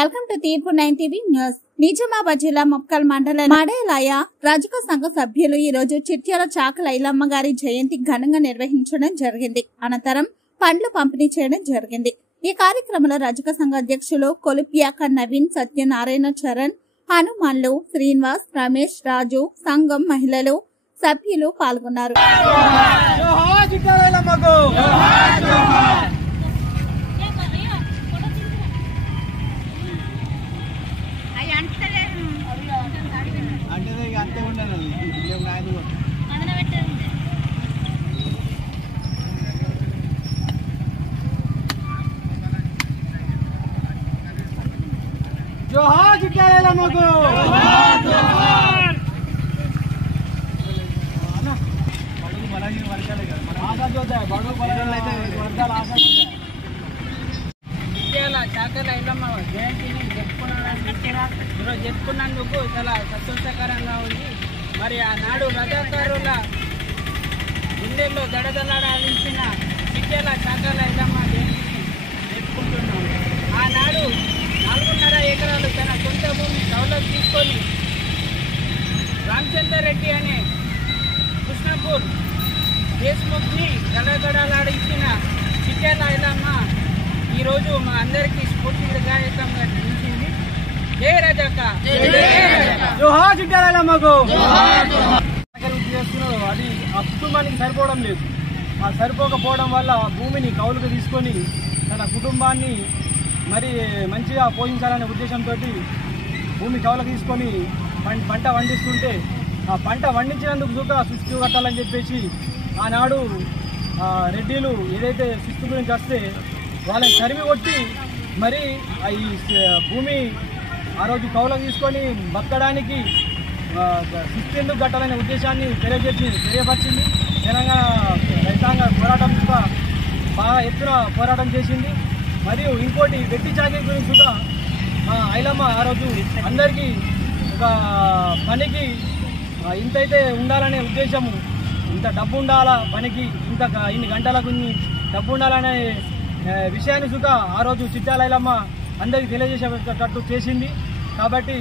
Welcome to తీర్పు 9 TV news. Nizamabad జిల్లా ముప్కల్ మండలం మాడేలాయ రజక సంఘ సభ్యులు ఈ రోజు చిట్యాల చాకల ఐలమ్మ గారి జయంతి ఘనంగా నిర్వహించడం జరిగింది. అనంతరం పండ్లు పంపిణీ చేయడం జరిగింది. ఈ కార్యక్రమంలో రజక సంఘ అధ్యక్షులు కొలుప్యాక నవీన్, సత్యనారాయణ, చరణ్, హనుమాన్లు, శ్రీనివాస్, రమేష్, రాజు, సంఘం మహిళలు, సభ్యులు పాల్గొన్నారు. जोहार चिट्याला मगो जोहार जोहार ना बड़ो मलागी वर्गाले आशा होता है बड़ो बड़ो అయితే వర్గాల ఆశ होता है చిట్యాల చాకల ఐలమ్మ జయంతిని జరుపుకున్నందుకు చాలా సంతోషకరంగా ఉంది. మరి ఆనాడు రజాకారుల గుండెల్లో దడదలాడించిన చిట్యాల చాకల ఐలమ్మ జయంతిని జరుపుకుంటున్నాము. ఆనాడు 4.5 ఎకరాలు తన సొంత భూమి కౌలుకు తీసుకొని రామచందర్ రెడ్డి అనే కృష్ణపూర్ దేశ్ముఖ్ని గడగడలాడించిన చిట్యాల ఐలమ్మ ఈరోజు మా అందరికీ స్ఫూర్తిదాయకంగా నిలిచింది. జై రజక, జోహార్ చిట్యాల ఐలమ్మకు. చేస్తున్నారు అది ఆ కుటుంబానికి సరిపోవడం లేదు. ఆ సరిపోకపోవడం వల్ల భూమిని కౌలుకు తీసుకొని తన కుటుంబాన్ని మరి మంచిగా పోషించాలనే ఉద్దేశంతో భూమి కౌలుకు తీసుకొని పంట పండిస్తుంటే ఆ పంట పండించినందుకు కూడా శిస్తు కట్టాలని చెప్పేసి ఆనాడు రెడ్డిలు ఏదైతే శిస్తు గురించి వస్తే వాళ్ళని తరిమి కొట్టి మరి ఈ భూమి ఆ రోజు కౌలుకు తీసుకొని బతకడానికి శిస్తు ఎందుకు కట్టాలనే ఉద్దేశాన్ని తెలియపరిచింది. తెలంగాణ రైతాంగ పోరాటం కూడా బాగా ఎత్తున పోరాటం చేసింది. మరియు ఇంకోటి వెట్టి చాకరీ గురించి కూడా మా ఐలమ్మ ఆ రోజు అందరికీ ఒక పనికి ఇంతైతే ఉండాలనే ఉద్దేశము, ఇంత డబ్బు ఉండాలా పనికి, ఇన్ని గంటలకు ఇన్ని డబ్బు ఉండాలనే విషయాన్ని కూడా ఆ రోజు చిట్యాల ఐలమ్మ అందరికీ తెలియజేసేటట్టు చేసింది. కాబట్టి